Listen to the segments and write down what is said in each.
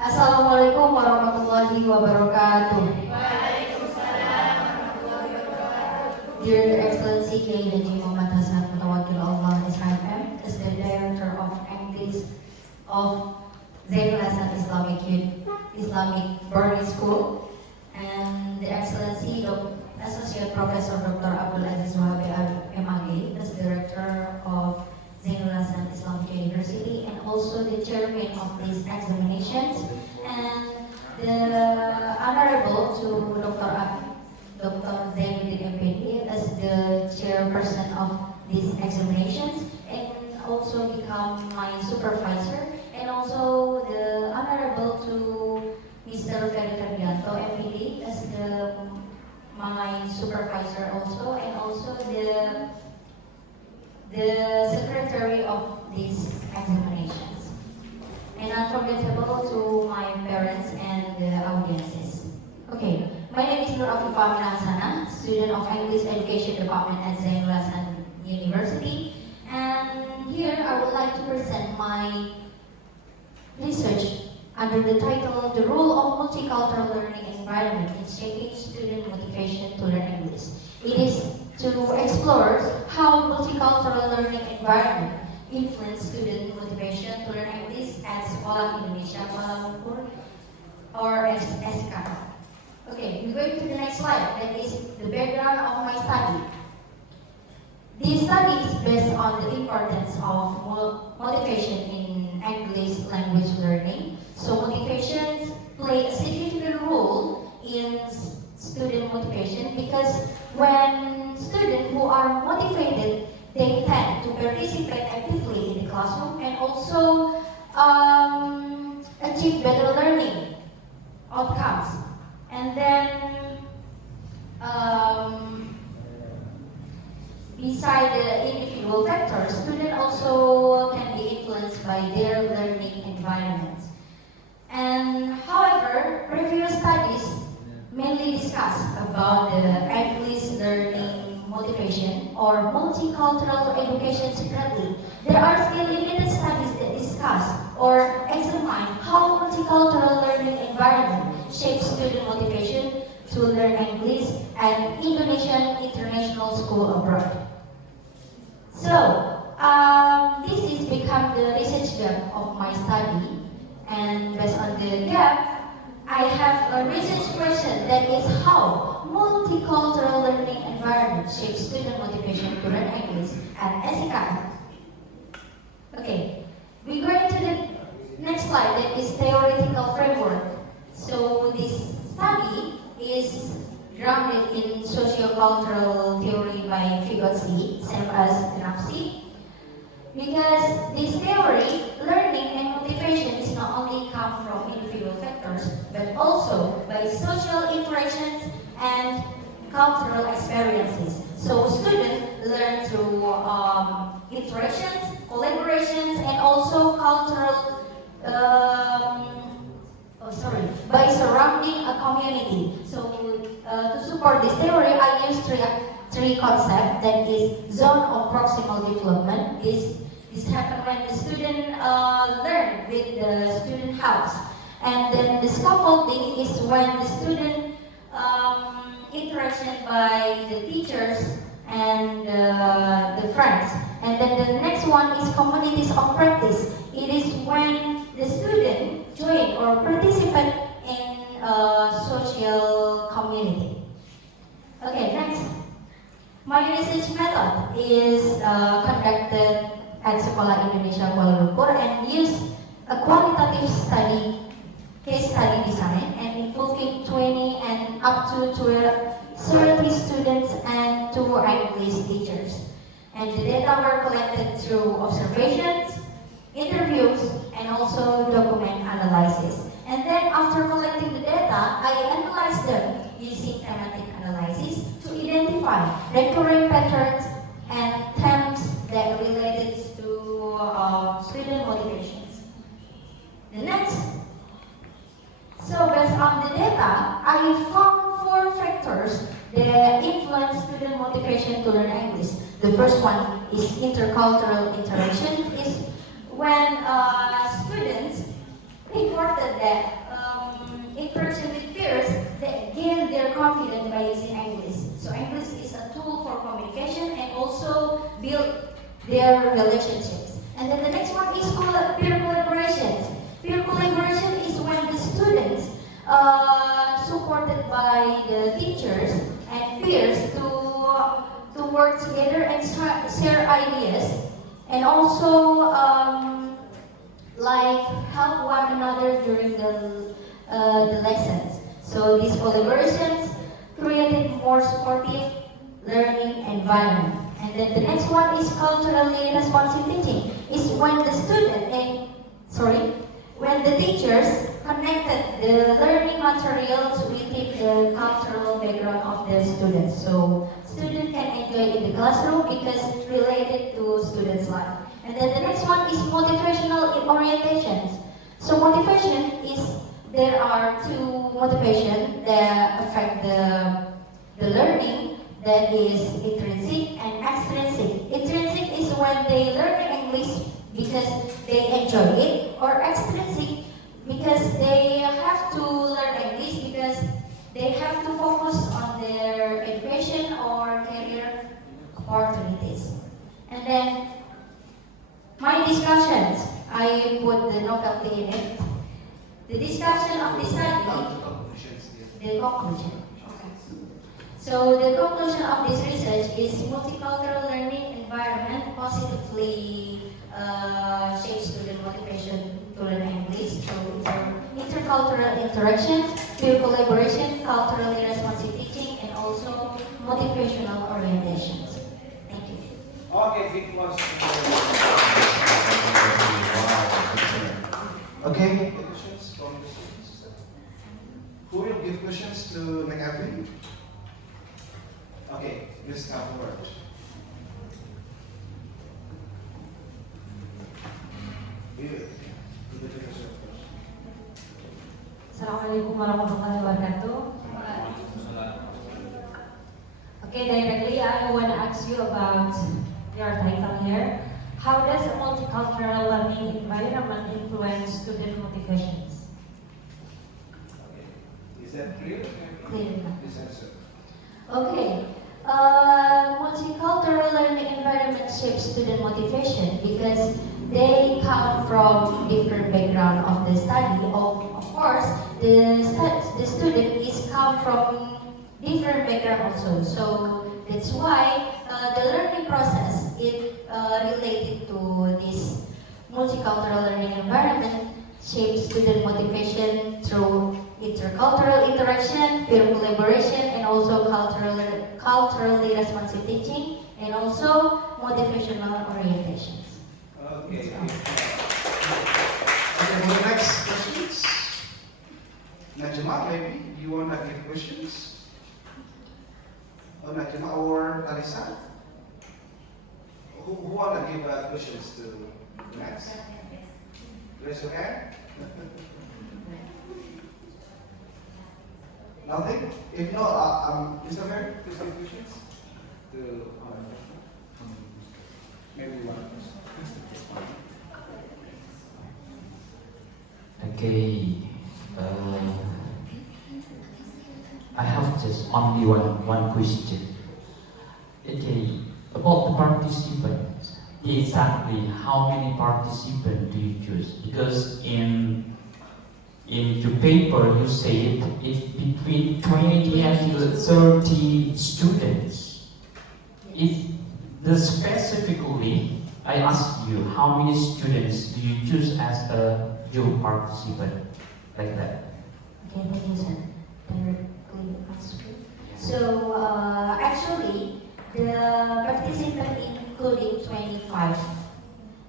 Assalamualaikum warahmatullahi wabarakatuh. Dear Excellency Kiai Haji Muhammad Hasan Mutawakil Allah SHM, as the Director of English of Zainul Hasan Islamic Boarding School, and the Excellency Associate Professor Dr. Abdul Aziz Wahabi MAG, as Director of Zainul Hasan Islamic University, and also the Chairman of these examinations, and the Honorable to Dr. Zainuddin MPD as the chairperson of these examinations, and also become my supervisor, and also the Honorable to Mr. Ferry Ferdianto MPD as my supervisor also, and also the secretary of these examinations. And unforgettable to my parents and the audiences. Okay, my name is Nur Afifah Mina Hasanah, student of English Education Department at Zainul Hasan University. And here I would like to present my research under the title The Role of Multicultural Learning Environment in Shaping Student Motivation to Learn English. It is to explore how multicultural learning environment influence student motivation to learn English at Sekolah Indonesia Kuala Lumpur or SIK. Okay, we're going to the next slide. That is the background of my study. This study is based on the importance of motivation in English language learning. So motivations play a significant role in student motivation because when students who are motivated, they tend to participate actively in the classroom and also achieve better learning outcomes. And then beside the individual factors, students also can be influenced by their learning environments. And however, previous studies mainly discuss about the English learning motivation or multicultural education separately. There are still limited studies that discuss or examine how multicultural learning environment shapes student motivation to learn English at Indonesian International School abroad. So, this has become the research gap of my study, and based on the gap, I have a research question that is how multicultural learning environment shapes student motivation to learn English at SIK. Okay, we go into the next slide, that is theoretical framework. So this study is grounded in sociocultural theory by Vygotsky, same as Nafsi. Because this theory, learning and motivation is not only come from individual factors, but also by social interactions and cultural experiences. So students learn through interactions, collaborations, and also cultural, by surrounding a community. So to support this theory, I use three concepts, that is zone of proximal development. This happens when the student learn with the student house, and then the scaffolding is when the student interaction by the teachers and the friends, and then the next one is communities of practice. It is when the student join or participate in a social community. Okay, next. My research method is conducted at Sekolah Indonesia Kuala Lumpur and use a qualitative study, case study design, and involving 20 and up to 30 students and 2 English teachers. And the data were collected through observations, interviews, and also document analysis. And then after collecting the data, I analyzed them using thematic analysis to identify recurring patterns and themes that related to student motivations. The next. So based on the data, I found 4 factors that influence student motivation to learn English. The first one is intercultural interaction. Is when students report reported that interaction with peers, they gain their confidence by using English. So English is a tool for communication and also build their relationships. And then the next one is peer collaborations. Peer collaboration is when the students, supported by the teachers and peers, to work together and share ideas, and also like help one another during the lessons. So these collaborations created more supportive learning environment. And then the next one is culturally responsive teaching. Is when the student when the teachers connected the learning materials within the cultural background of the students. So students can enjoy in the classroom because it's related to students' life. And then the next one is motivational orientations. So motivation is, there are two motivations that affect the learning, that is intrinsic and extrinsic. Intrinsic is when they learn English because they enjoy it, or extrinsic because they have to learn English because they have to focus on their education or career opportunities. And then my discussions, I put the novelty in it. The discussion of the study, the conclusion. So the conclusion of this research is multicultural learning environment positively shapes student motivation to learn English through intercultural interactions, peer collaboration, culturally responsive teaching, and also motivational orientations. Thank you. Okay, big applause. Okay, any questions from the students? Who will give questions to McAfee? Okay, please come forward. Assalamualaikum warahmatullahi wabarakatuh. Okay, directly I want to ask you about your title here. How does a multicultural learning environment influence student motivations? Okay, is that clear? Clear. Please answer. Okay. Multicultural learning environment shapes student motivation because they come from different background of the study. Of course, the student is come from different background also. So that's why the learning process is related to this multicultural learning environment shapes student motivation through intercultural interaction, peer collaboration, and also culturally responsive teaching, and also motivational orientations. Okay. Okay, for the next questions. Najma, maybe you want to give questions? Or Najma or Talisa? Who want to give questions to next? Raise your hand. Nothing? If not, Mr. Mayor, please give questions to maybe one of us. Okay, I have just only one question. Okay, about the participants, exactly how many participants do you choose? Because in your paper you said it's between 20 and 30 students. If the specifically, I asked you how many students do you choose as a your participant, like that? Okay, thank you, sir. Directly answer. So actually, the participant including 25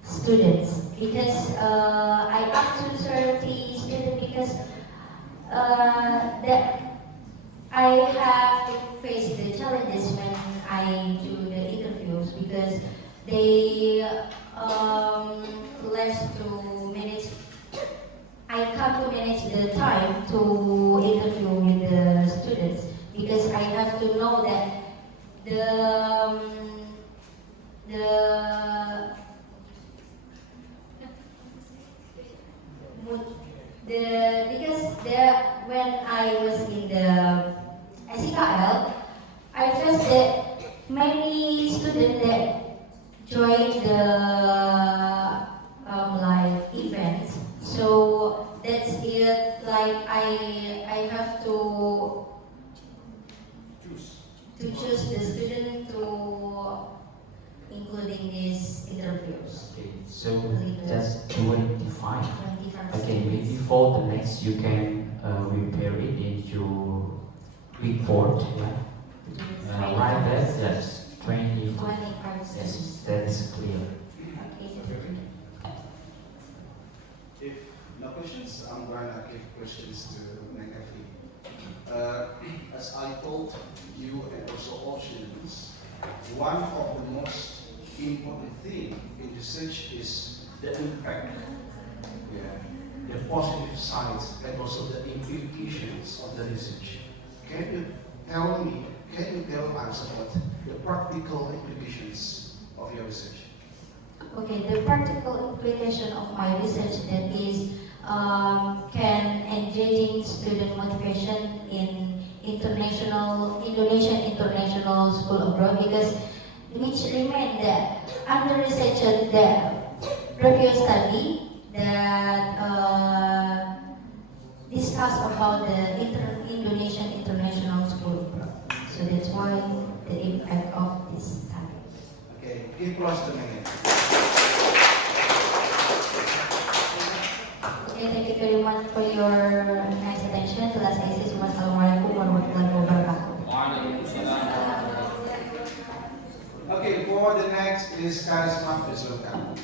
students because I up to 30 students because that I have to face the challenges when I do the interviews because they less to manage. I come to manage the time to interview with the students because I have to know that because when I was in the SEKL, I trust that many students that join the like events. So that's it. Like I have to choose the student to including these interviews. Okay, so just 25. 25 Okay, students. maybe for the next you can repair it into report. Yeah. Right there, yes, 20. 25 students. Yes, that's clear. Okay. If no questions, I'm going to give questions to McAfee. As I told you and also all students, one of the most important thing in research is the impact, the positive sides and also the implications of the research. Can you tell us about the practical implications of your research? Okay, the practical implication of my research that is can engaging student motivation in Indonesian international school abroad, because which remain that under research the review study that discuss about the Indonesian international school abroad. So that's why the impact of this study. Okay, give applause to Megan. Okay, thank you very much for your nice attention. Kelas ISIS. Wassalamualaikum warahmatullahi wabarakatuh. Okay, for the next is Karisma, please welcome.